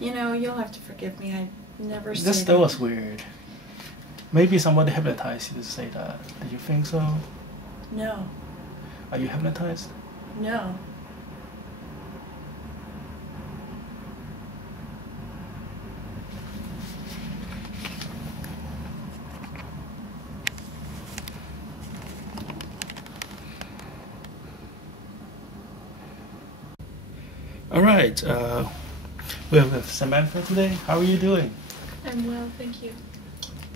You know, you'll have to forgive me. I never say That was weird. Maybe somebody hypnotized you to say that. Do you think so? No. Are you hypnotized? No. All right. We have Samantha today. How are you doing? I'm well, thank you.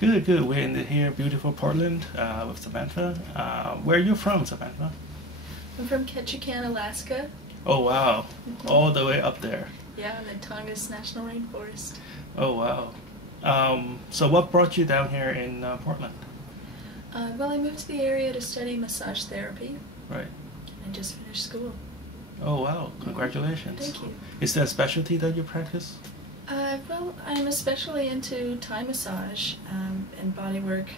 Good, good. We're in here, beautiful Portland, with Samantha. Where are you from, Samantha? I'm from Ketchikan, Alaska. Oh, wow. All the way up there. Yeah, in the Tongass National Rainforest. Oh, wow. So what brought you down here in Portland? Well, I moved to the area to study massage therapy. Right. I just finished school. Oh, wow. Congratulations. Thank you. Is there a specialty that you practice? Well, I'm especially into Thai massage and body work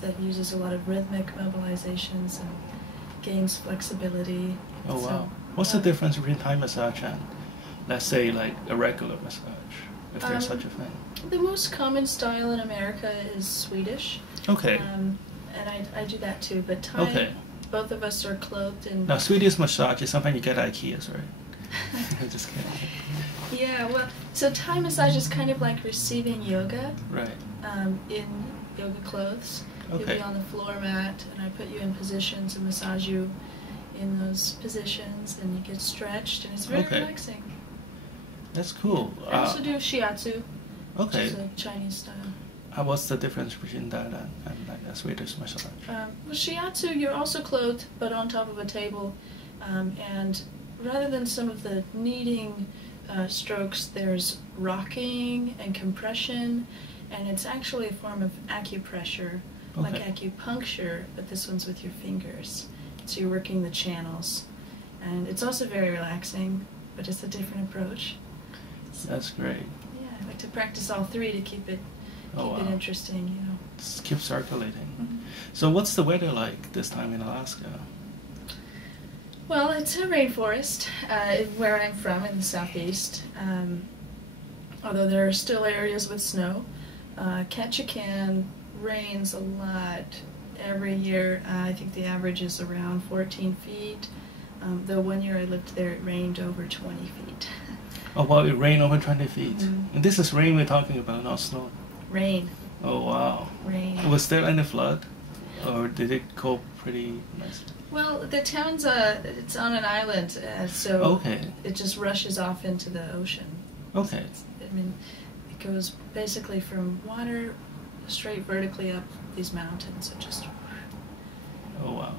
that uses a lot of rhythmic mobilizations and gains flexibility. Oh, So, wow. What's the difference between Thai massage and, let's say, like a regular massage, if there's such a thing? The most common style in America is Swedish. Okay. And I do that too, but Thai, Okay. both of us are clothed in... Now, Swedish massage is something you get at IKEA's, right? I'm just kidding. Yeah, well, so Thai massage is kind of like receiving yoga Right. in yoga clothes. You'll Okay. be on the floor mat, and I put you in positions and massage you in those positions, and you get stretched, and it's very Okay. relaxing. That's cool. I also do shiatsu, which Okay. is a Chinese style. What's the difference between that and like a Swedish massage? Well, shiatsu, you're also clothed, but on top of a table, and rather than some of the kneading strokes, there's rocking and compression, and it's actually a form of acupressure, like Okay. acupuncture, but this one's with your fingers. So you're working the channels, and it's also very relaxing, but it's a different approach. So, That's great. yeah, I like to practice all three to keep it Oh, wow. interesting, you know. Just keep circulating. Mhm. So what's the weather like this time in Alaska? Well, it's a rainforest where I'm from in the southeast, although there are still areas with snow. Ketchikan rains a lot every year. I think the average is around 14 feet, though one year I lived there it rained over 20 feet. Oh, wow, it rained over 20 feet. Mhm. And this is rain we're talking about, not snow. Rain. Oh, wow. Rain. Was there any flood? Or did it go pretty nicely? Well, the town's it's on an island, so Okay. it just rushes off into the ocean. Okay. I mean, it goes basically from water straight vertically up these mountains. It just... Oh, wow.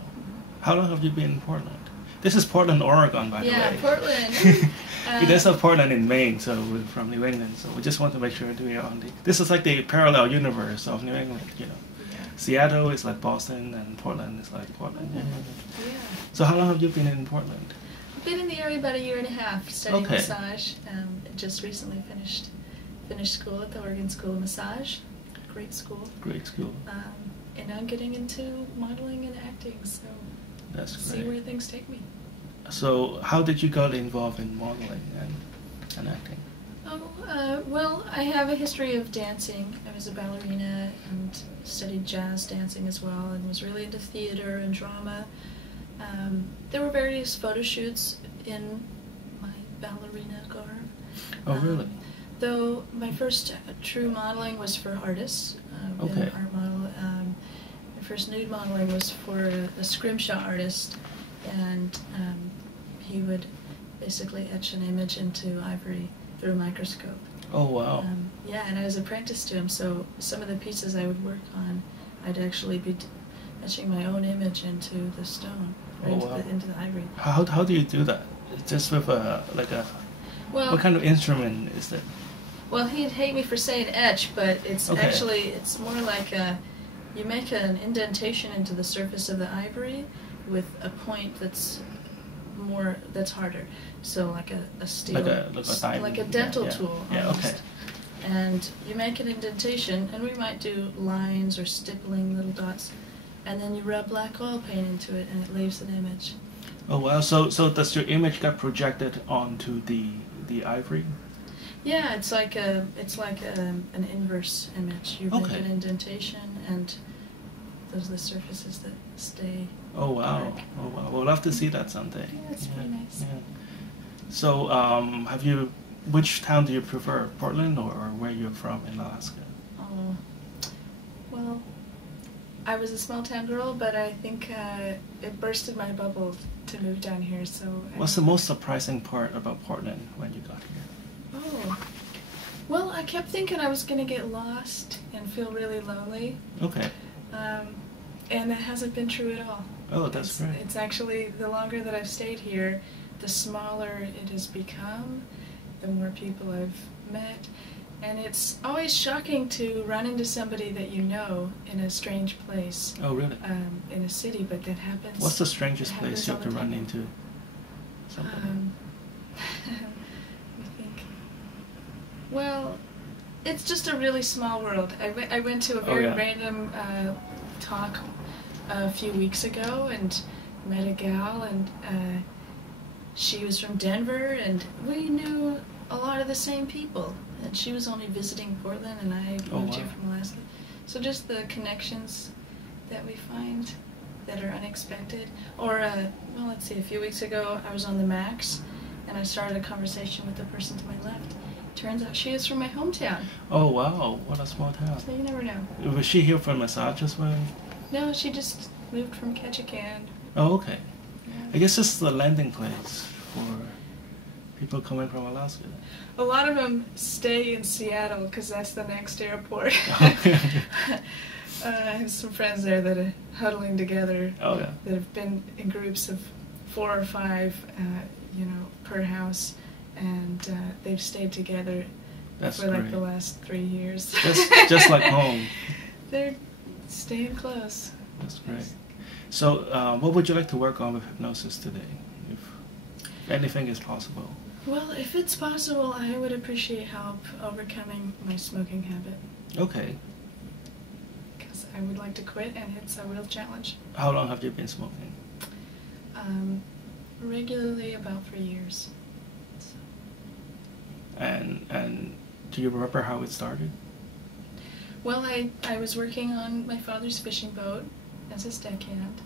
How long have you been in Portland? This is Portland, Oregon, by the way. Yeah, Portland. There's a Portland in Maine, so we're from New England, so we just want to make sure we are on the... This is like the parallel universe of New England, you know. Yeah. Seattle is like Boston, and Portland is like Portland. Yeah. So how long have you been in Portland? I've been in the area about a year and a half studying Okay. massage. Just recently finished school at the Oregon School of Massage. Great school. Great school. And now I'm getting into modeling and acting, so That's see great. where things take me. So how did you get involved in modeling and acting? Well, I have a history of dancing. I was a ballerina and studied jazz dancing as well, and was really into theater and drama. There were various photo shoots in my ballerina garb. Oh, really? Though my first true modeling was for artists. Been Okay. an art model. My first nude modeling was for a scrimshaw artist, and he would basically etch an image into ivory through a microscope. Oh, wow. Yeah, and I was apprenticed to him, so some of the pieces I would work on, I'd actually be etching my own image into the stone, or Oh, into, wow. into the ivory. How do you do that? Just with Well, what kind of instrument is that? well, he'd hate me for saying etch, but it's Okay. actually, it's more like you make an indentation into the surface of the ivory with a point that's harder. So like a steel, Like a diamond. like a dental Yeah. tool Yeah, almost. okay. And you make an indentation, and we might do lines or stippling little dots, and then you rub black oil paint into it, and it leaves an image. Oh, wow. So does your image get projected onto the ivory? Yeah, it's like an inverse image. You make an indentation, and those are the surfaces that stay. Oh wow! dark. Oh wow! We'll have to see that someday. Yeah, it's pretty nice. Yeah. So, which town do you prefer, Portland or where you're from in Alaska? Oh, well, I was a small town girl, but I think it bursted my bubble to move down here. So. What's the most surprising part about Portland when you got here? Oh, well, I kept thinking I was going to get lost and feel really lonely. Okay. And that hasn't been true at all. Oh, that's great. It's actually, the longer that I've stayed here, the smaller it has become, the more people I've met. And it's always shocking to run into somebody that you know in a strange place. Oh, really? In a city, but that happens. What's the strangest place you have to run into somebody? Let me think. Well, it's just a really small world. I went to a very random talk a few weeks ago and met a gal, and she was from Denver, and we knew a lot of the same people. And she was only visiting Portland, and I moved here from Alaska. So just the connections that we find that are unexpected. Or, well, let's see, a few weeks ago I was on the Max, and I started a conversation with the person to my left. Turns out she is from my hometown. Oh wow, what a small town. So you never know. Was she here for a massage as well? No, she just moved from Ketchikan. Oh, okay. Yeah. I guess this is the landing place for people coming from Alaska. A lot of them stay in Seattle because that's the next airport. I have some friends there that are huddling together. Oh yeah. That have been in groups of 4 or 5, per house, and they've stayed together for like the last 3 years. Just like home. They're staying close. That's great. So, what would you like to work on with hypnosis today, if anything is possible? Well, if it's possible, I would appreciate help overcoming my smoking habit. Okay. Because I would like to quit, and it's a real challenge. How long have you been smoking? Regularly, about 3 years. So. And do you remember how it started? Well, I was working on my father's fishing boat as a deckhand.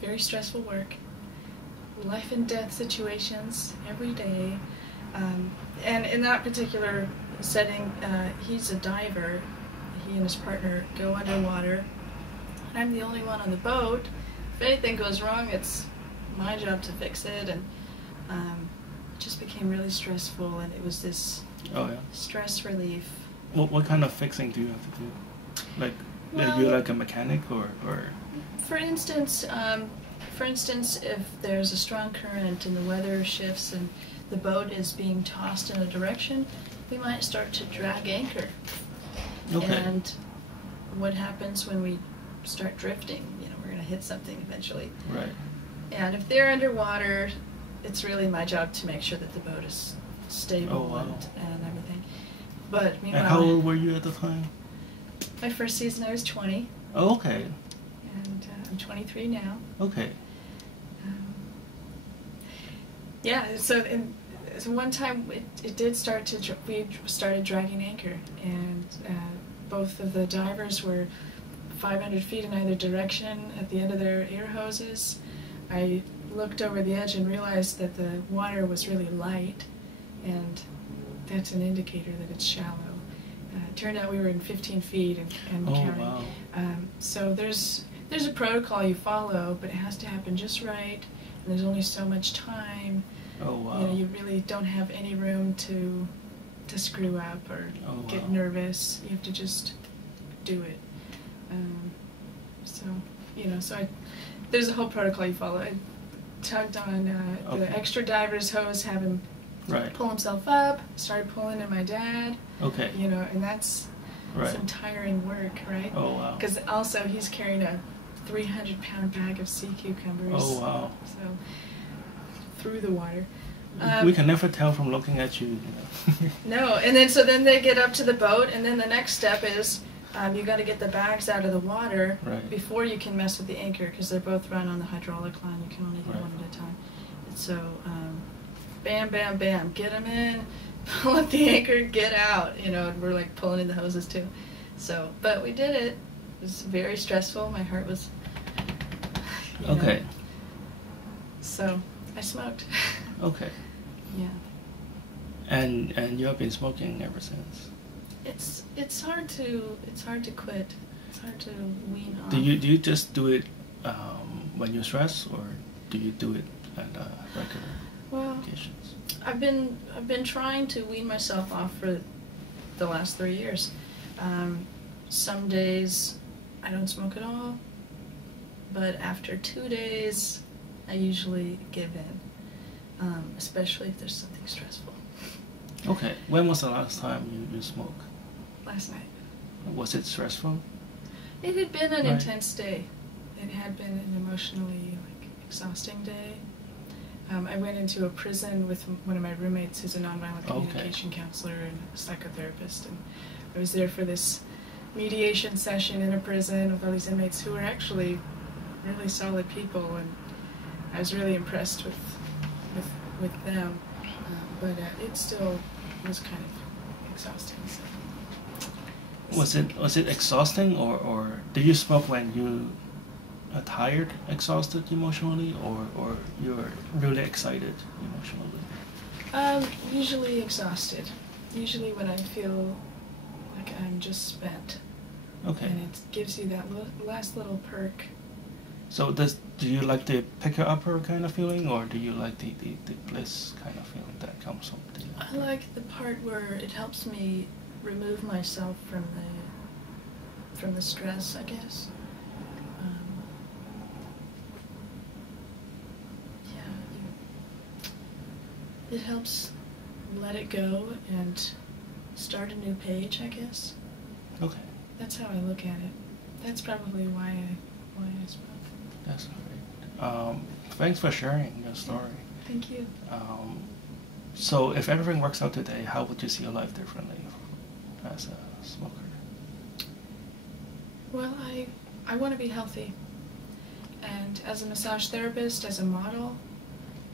Very stressful work. Life and death situations every day. And in that particular setting, he's a diver. He and his partner go underwater. And I'm the only one on the boat. If anything goes wrong, it's my job to fix it. And it just became really stressful, and it was this stress relief. What kind of fixing do you have to do? Like, are you like a mechanic or? For instance, if there's a strong current and the weather shifts and the boat is being tossed in a direction, we might start to drag anchor. Okay. And what happens when we start drifting? We're going to hit something eventually. Right. And if they're underwater, it's really my job to make sure that the boat is stable and everything. But meanwhile, and how old were you at the time? My first season I was 20. Oh, okay. And I'm 23 now. Okay. So one time it did start to, we started dragging anchor, and both of the divers were 500 feet in either direction at the end of their air hoses. I looked over the edge and realized that the water was really light, and that's an indicator that it's shallow. It turned out we were in 15 feet and counting. Wow. So there's a protocol you follow, but it has to happen just right, and there's only so much time. Oh wow. You really don't have any room to screw up or get nervous. You have to just do it. There's a whole protocol you follow. I tugged on the extra diver's hose, have him pull himself up, started pulling in my dad. Okay. And that's some tiring work, right? Oh wow. Because also he's carrying a 300-pound bag of sea cucumbers. Oh wow. So through the water. We can never tell from looking at you. No, and then they get up to the boat, and then the next step is you got to get the bags out of the water before you can mess with the anchor, because they're both run on the hydraulic line. You can only hit one at a time. And so bam, bam, bam, get them in, pull up the anchor, get out, you know, and we're like pulling in the hoses too. So, but we did it. It was very stressful. My heart was, okay. know. So I smoked. Okay. Yeah. And you have been smoking ever since. It's hard to quit. It's hard to wean off. Do you just do it when you're stressed, or do you do it at regular occasions? I've been trying to wean myself off for the last 3 years. Some days I don't smoke at all, but after 2 days I usually give in, especially if there's something stressful. Okay. When was the last time you smoked? Last night. Was it stressful? It had been an intense day. It had been an emotionally exhausting day. I went into a prison with one of my roommates who's a nonviolent communication counselor and a psychotherapist, and I was there for this mediation session in a prison with all these inmates who were actually really solid people, and I was really impressed with them, but it still was kind of exhausting. So. Was it exhausting, or do you smoke when you are tired, exhausted emotionally, or you're really excited emotionally? Usually exhausted. Usually when I feel like I'm just spent. Okay. And it gives you that last little perk. So do you like the picker-upper kind of feeling, or do you like the bliss kind of feeling that comes from the... I like the part where it helps me remove myself from the stress, I guess. It helps let it go and start a new page, I guess. Okay. That's how I look at it. That's probably why I smoke. That's great. Thanks for sharing your story. Thank you. So if everything works out today, how would you see your life differently as a smoker? Well, I want to be healthy. And as a massage therapist, as a model,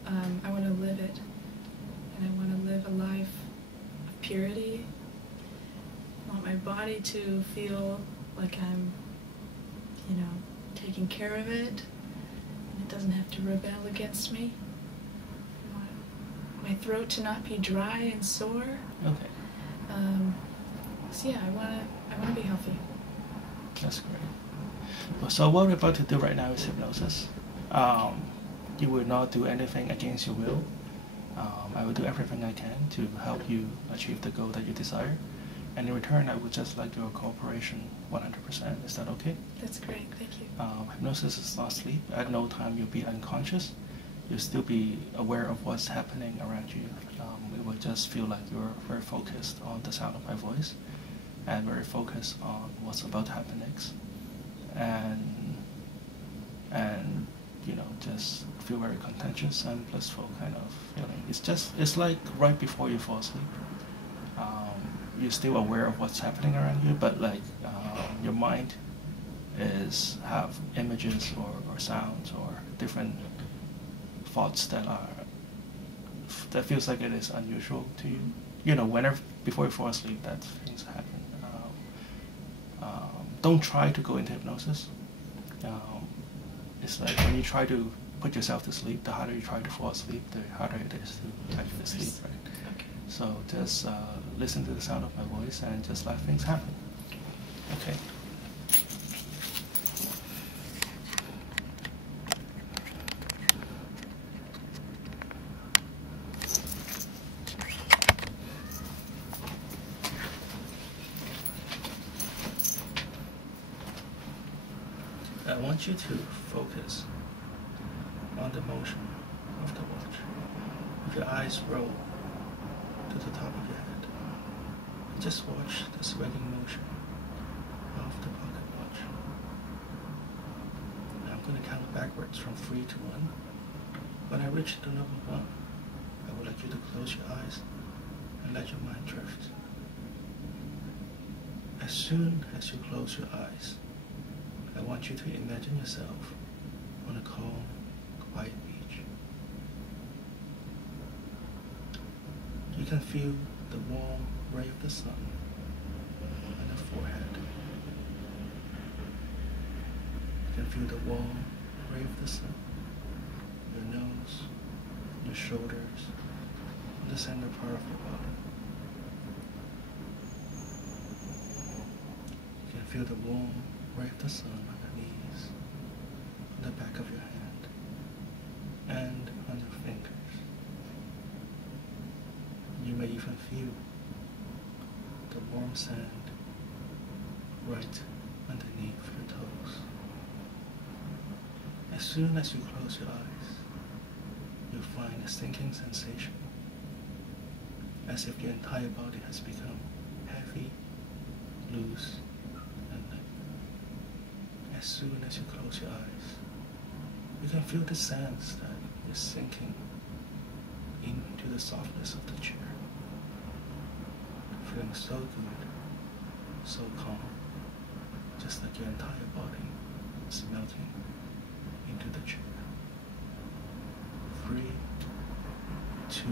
I want to live it. And I want to live a life of purity. I want my body to feel like I'm, taking care of it. And it doesn't have to rebel against me. I want my throat to not be dry and sore. Okay. So yeah, I want to be healthy. That's great. So what we're about to do right now is hypnosis. You will not do anything against your will. I will do everything I can to help you achieve the goal that you desire. And in return, I would just like your cooperation 100%. Is that okay? That's great. Thank you. Hypnosis is not sleep. At no time you'll be unconscious. You'll still be aware of what's happening around you. It will just feel like you're very focused on the sound of my voice and very focused on what's about to happen next. And just feel very contentious and blissful kind of feeling. It's like right before you fall asleep. You're still aware of what's happening around you, but your mind have images or sounds or different thoughts that feels like it is unusual to you. Whenever before you fall asleep, that things happen. Don't try to go into hypnosis. It's like when you try to put yourself to sleep, the harder you try to fall asleep, the harder it is to actually sleep, right? Okay. So just listen to the sound of my voice and just let things happen. Okay. I want you to focus on the motion of the watch. If your eyes roll to the top of your head, just watch the swinging motion of the pocket watch. I'm going to count backwards from 3 to 1. When I reach the number 1, I would like you to close your eyes and let your mind drift. As soon as you close your eyes, I want you to imagine yourself on a calm, quiet beach. can feel the warm ray of the sun on the forehead. You can feel the warm ray of the sun, your nose, your shoulders, and the center part of your body. You can feel the warm ray of the sun on your knees, on the back of your hand, and on your fingers. You may even feel the warm sand right underneath your toes. As soon as you close your eyes, you'll find a sinking sensation, as if your entire body has become heavy, loose, and limp. As soon as you close your eyes, you can feel the sense that you're sinking into the softness of the chair, feeling so good, so calm, just like your entire body is melting into the chair. 3, 2,